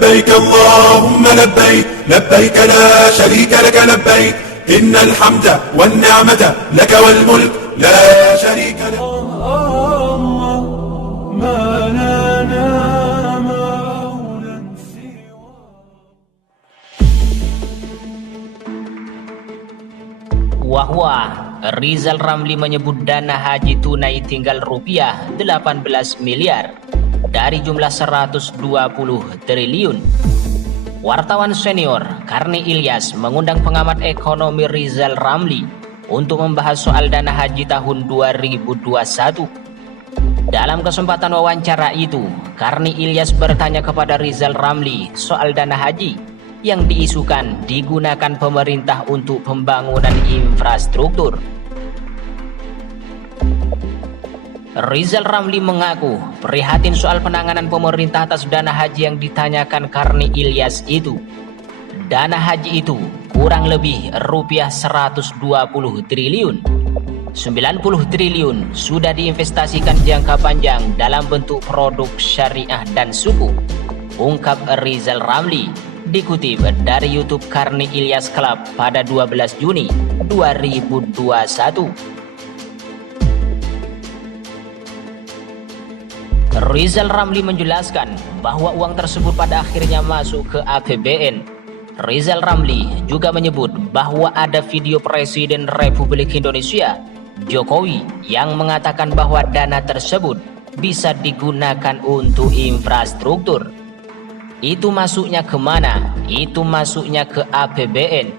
لبيك اللهم لبيك لبيك لا شريك لك لبيك إن الحمد والنعمة لك والملك لا شريك لك ما لنا مولى سوى. Wahwa Rizal Ramli menyebut dana haji tunai tinggal rupiah 18 miliar dari jumlah 120 triliun. Wartawan senior Karni Ilyas mengundang pengamat ekonomi Rizal Ramli untuk membahas soal dana haji tahun 2021. Dalam kesempatan wawancara itu, Karni Ilyas bertanya kepada Rizal Ramli soal dana haji yang diisukan digunakan pemerintah untuk pembangunan infrastruktur. Rizal Ramli mengaku prihatin soal penanganan pemerintah atas dana haji yang ditanyakan Karni Ilyas itu. Dana haji itu kurang lebih rupiah 120 triliun. 90 triliun sudah diinvestasikan jangka panjang dalam bentuk produk syariah dan suku, ungkap Rizal Ramli, dikutip dari YouTube Karni Ilyas Club pada 12 Juni 2021. Rizal Ramli menjelaskan bahwa uang tersebut pada akhirnya masuk ke APBN. Rizal Ramli juga menyebut bahwa ada video Presiden Republik Indonesia, Jokowi, yang mengatakan bahwa dana tersebut bisa digunakan untuk infrastruktur. Itu masuknya kemana? Itu masuknya ke APBN.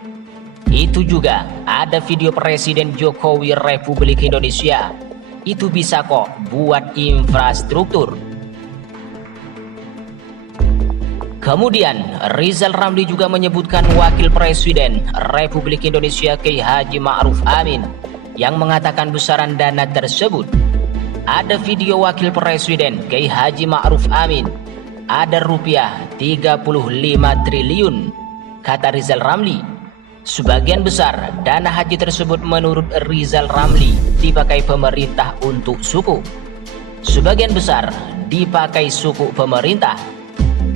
Itu juga ada video Presiden Jokowi Republik Indonesia. Itu bisa kok buat infrastruktur. Kemudian Rizal Ramli juga menyebutkan Wakil Presiden Republik Indonesia Kiai Haji Ma'ruf Amin yang mengatakan besaran dana tersebut. Ada video Wakil Presiden Kiai Haji Ma'ruf Amin, ada rupiah 35 triliun, kata Rizal Ramli. Sebagian besar dana haji tersebut menurut Rizal Ramli dipakai pemerintah untuk suku. Sebagian besar dipakai suku pemerintah,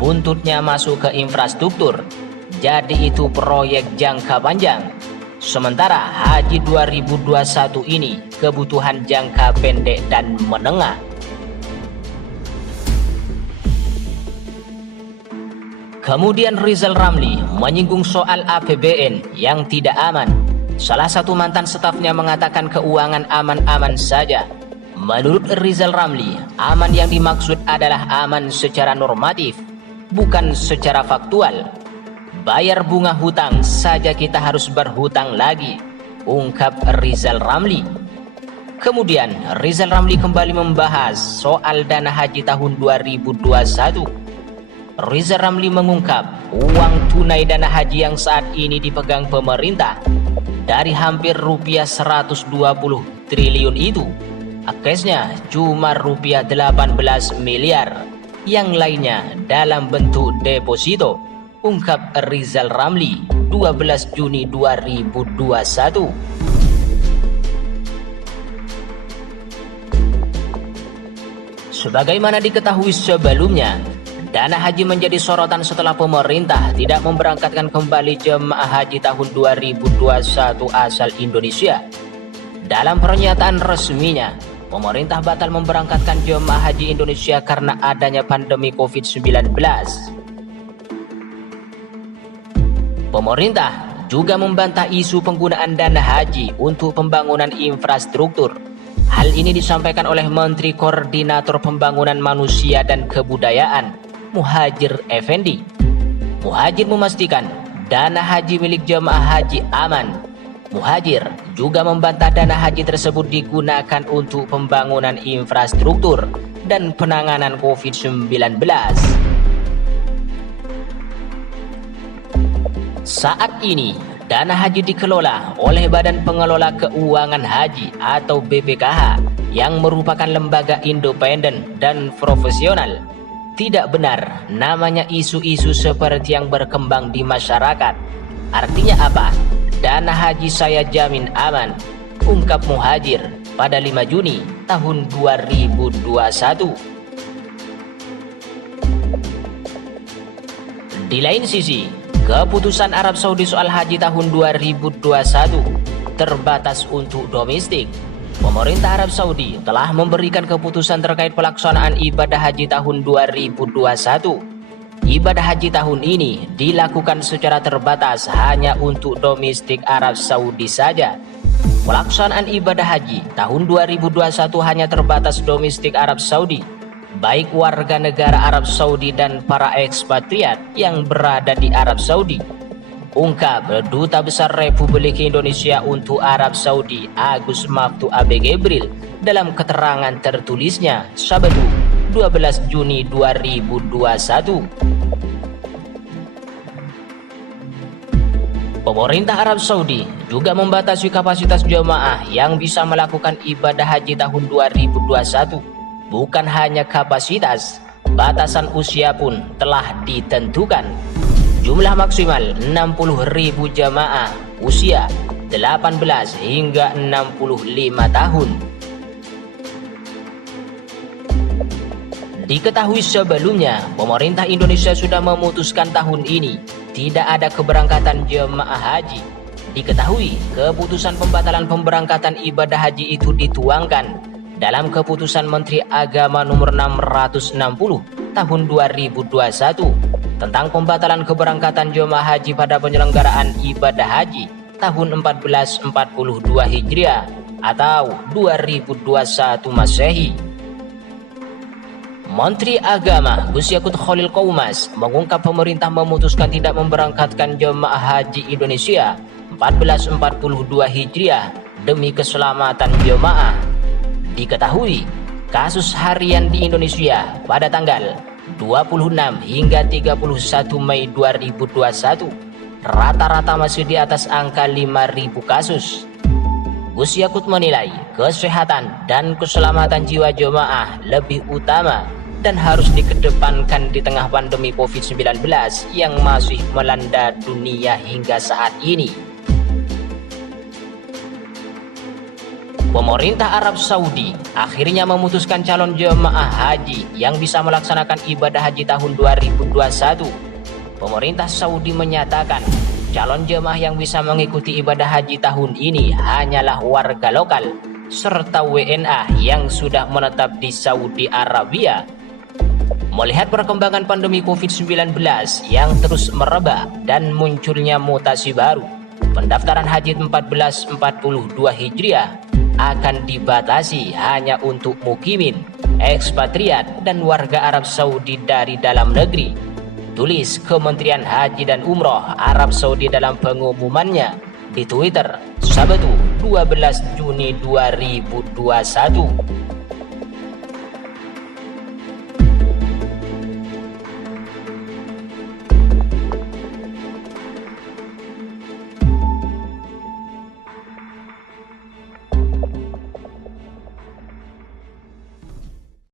buntutnya masuk ke infrastruktur. Jadi itu proyek jangka panjang. Sementara haji 2021 ini kebutuhan jangka pendek dan menengah. Kemudian Rizal Ramli menyinggung soal APBN yang tidak aman. Salah satu mantan stafnya mengatakan keuangan aman-aman saja. Menurut Rizal Ramli, aman yang dimaksud adalah aman secara normatif, bukan secara faktual. Bayar bunga hutang saja kita harus berhutang lagi, ungkap Rizal Ramli. Kemudian Rizal Ramli kembali membahas soal dana haji tahun 2021. Rizal Ramli mengungkap uang tunai dana haji yang saat ini dipegang pemerintah dari hampir rupiah 120 triliun itu, aksesnya cuma rupiah 18 miliar, yang lainnya dalam bentuk deposito, ungkap Rizal Ramli 12 Juni 2021. Sebagaimana diketahui sebelumnya, dana haji menjadi sorotan setelah pemerintah tidak memberangkatkan kembali jemaah haji tahun 2021 asal Indonesia. Dalam pernyataan resminya, pemerintah batal memberangkatkan jemaah haji Indonesia karena adanya pandemi COVID-19. Pemerintah juga membantah isu penggunaan dana haji untuk pembangunan infrastruktur. Hal ini disampaikan oleh Menteri Koordinator Pembangunan Manusia dan Kebudayaan, Muhadjir Effendi. Muhadjir memastikan dana haji milik jemaah haji aman. Muhadjir juga membantah dana haji tersebut digunakan untuk pembangunan infrastruktur dan penanganan COVID-19. Saat ini, dana haji dikelola oleh Badan Pengelola Keuangan Haji atau BPKH yang merupakan lembaga independen dan profesional. Tidak benar namanya isu-isu seperti yang berkembang di masyarakat. Artinya apa? Dana haji saya jamin aman, ungkap Muhadjir pada 5 Juni tahun 2021. Di lain sisi, keputusan Arab Saudi soal haji tahun 2021 terbatas untuk domestik. Pemerintah Arab Saudi telah memberikan keputusan terkait pelaksanaan ibadah haji tahun 2021. Ibadah haji tahun ini dilakukan secara terbatas hanya untuk domestik Arab Saudi saja. Pelaksanaan ibadah haji tahun 2021 hanya terbatas domestik Arab Saudi, baik warga negara Arab Saudi dan para ekspatriat yang berada di Arab Saudi. Ungkap Duta Besar Republik Indonesia untuk Arab Saudi Agus Maftu Abe Gebril dalam keterangan tertulisnya Sabtu 12 Juni 2021. Pemerintah Arab Saudi juga membatasi kapasitas jemaah yang bisa melakukan ibadah haji tahun 2021. Bukan hanya kapasitas, batasan usia pun telah ditentukan. Jumlah maksimal 60.000 jemaah usia 18 hingga 65 tahun. Diketahui sebelumnya, pemerintah Indonesia sudah memutuskan tahun ini tidak ada keberangkatan jemaah haji. Diketahui, keputusan pembatalan pemberangkatan ibadah haji itu dituangkan dalam keputusan Menteri Agama nomor 660 tahun 2021 tentang pembatalan keberangkatan jemaah haji pada penyelenggaraan ibadah haji tahun 1442 Hijriah atau 2021 Masehi. Menteri Agama Gus Yakut Khalil Qaumas mengungkap pemerintah memutuskan tidak memberangkatkan jemaah haji Indonesia 1442 Hijriah demi keselamatan jemaah. Diketahui, kasus harian di Indonesia pada tanggal 26 hingga 31 Mei 2021 rata-rata masih di atas angka 5.000 kasus. Gus Yakut menilai kesehatan dan keselamatan jiwa jemaah lebih utama dan harus dikedepankan di tengah pandemi COVID-19 yang masih melanda dunia hingga saat ini. Pemerintah Arab Saudi akhirnya memutuskan calon jemaah haji yang bisa melaksanakan ibadah haji tahun 2021. Pemerintah Saudi menyatakan calon jemaah yang bisa mengikuti ibadah haji tahun ini hanyalah warga lokal serta WNA yang sudah menetap di Saudi Arabia. Melihat perkembangan pandemi COVID-19 yang terus merebak dan munculnya mutasi baru, pendaftaran haji 1442 Hijriah akan dibatasi hanya untuk mukimin, ekspatriat, dan warga Arab Saudi dari dalam negeri. Tulis Kementerian Haji dan Umroh Arab Saudi dalam pengumumannya di Twitter Sabtu 12 Juni 2021.